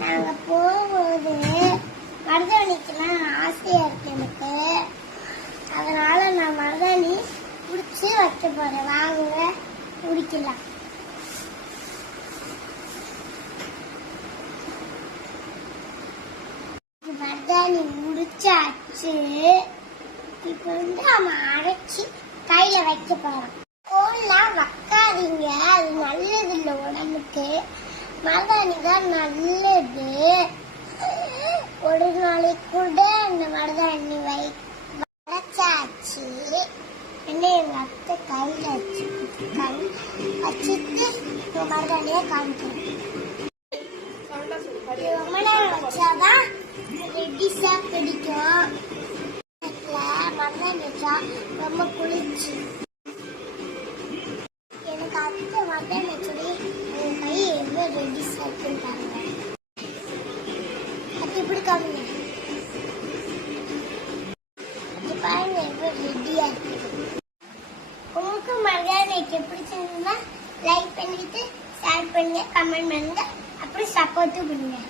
நாங்க போகும்போது மருதாணிக்கெல்லாம் ஆசையா இருக்கு எனக்கு. அதனால நான் மருதாணி பிடிச்சி வைக்க போறேன். வாங்க பிடிக்கலாம். மருதாணி முடிச்சாச்சு. இப்ப அவன் அரைச்சி கையில வைக்க போறான். கோல்லாம் வைக்காதீங்க, அது நல்லது இல்லை உடம்புக்கு. மருதாணி தான் நல்லது. ஒரு நாளைக்கு கூட இந்த மருதாணி வச்சாச்சு. என்ன எங்க அத்தை கையில வச்சுட்டு மருதாணிய காமிக்கிறேன். ரொம்ப நேரம் வச்சாதான் ரெட்டிஸா பிடிக்கும். மருதாணி வச்சா ரொம்ப குளிர்ச்சி. எனக்கு அத்தை மருதாணி வச்சது என் கை எவ்வளோ ரெட்டிஸா இருக்குன்னு பாருங்க. அது இப்படி காமிங்க. அது பாருங்க எவ்வளோ ரெட்டியா இருக்கு. உங்களுக்கு மருதாணி பிடிச்சிருந்தா லைக் பண்ணிட்டு ஷேர் பண்ணுங்க, கமெண்ட் பண்ணுங்க, அப்புறம் சப்போர்ட்டும் பண்ணுங்க.